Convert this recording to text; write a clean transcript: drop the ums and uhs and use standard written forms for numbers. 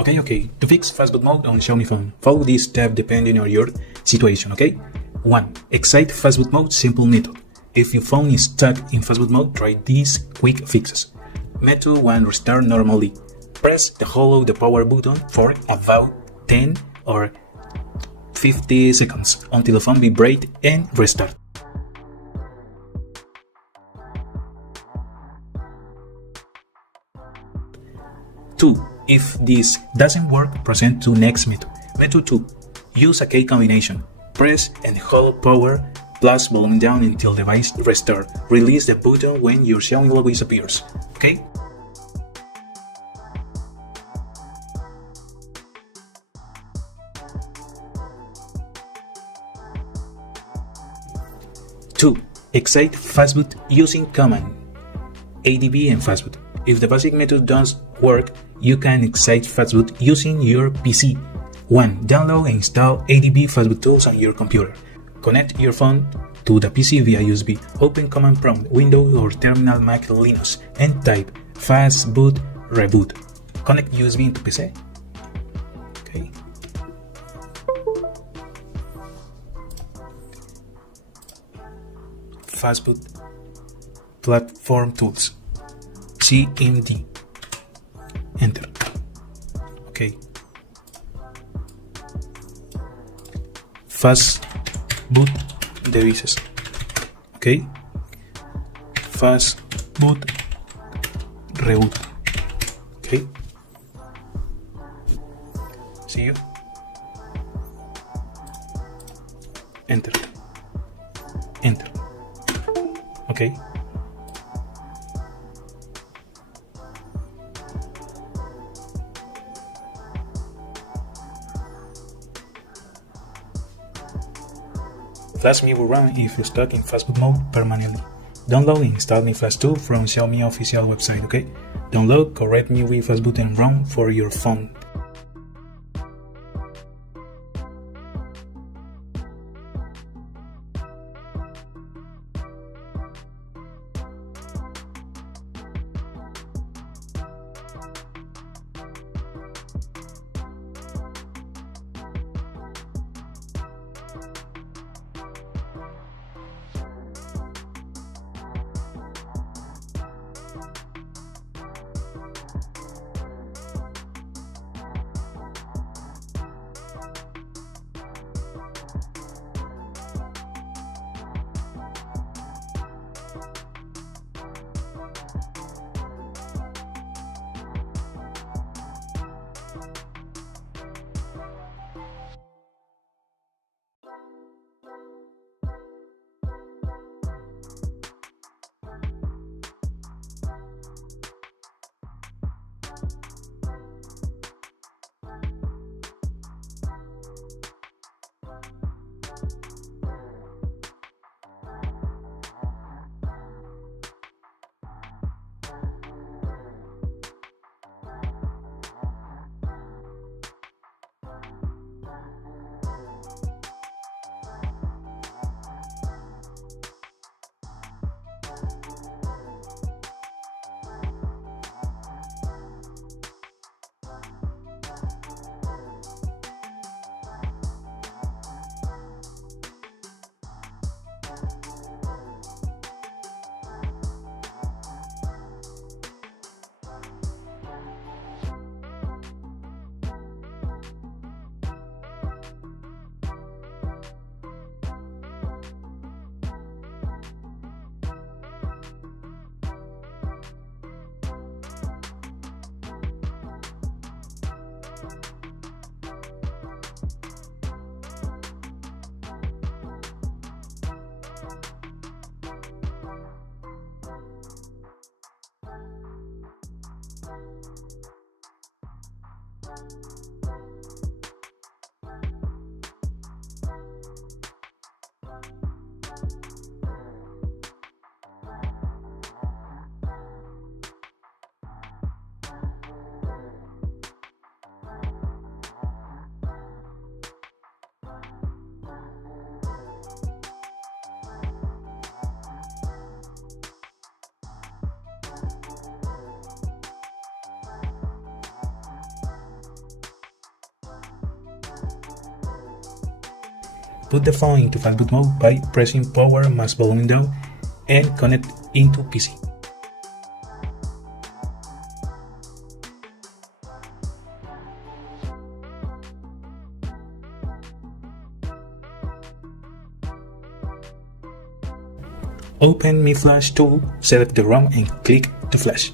Okay. To fix Fastboot mode on Xiaomi phone, follow this step depending on your situation, okay? 1. Excite Fastboot mode simple method. If your phone is stuck in Fastboot mode, try these quick fixes. Method 1. Restart normally. Press the hold the power button for about 10 or 50 seconds until the phone vibrates and restart. 2. If this doesn't work, proceed to next method. Method 2. Use a key combination. Press and hold power plus volume down until device restart. Release the button when your Xiaomi logo appears. Okay? Two. Excite Fastboot using command ADB and Fastboot. If the basic method doesn't work, you can excite Fastboot using your PC. 1. Download and install ADB Fastboot tools on your computer. Connect your phone to the PC via USB. Open Command Prompt, Windows or Terminal Mac Linux and type Fastboot reboot. Connect USB into PC. Okay. Fastboot Platform Tools. CMD. Enter. Okay. Fastboot devices. Okay. Fastboot reboot. Okay. See you. Enter. Enter. Okay. Flash Me will run if you're stuck in Fastboot mode permanently. Download and install Mi Flash 2 from Xiaomi official website, okay? Download, correct Me with Fastboot and run for your phone. put the phone into Fastboot mode by pressing power max volume down and connect into PC. Open Mi Flash tool, select the ROM and click to flash.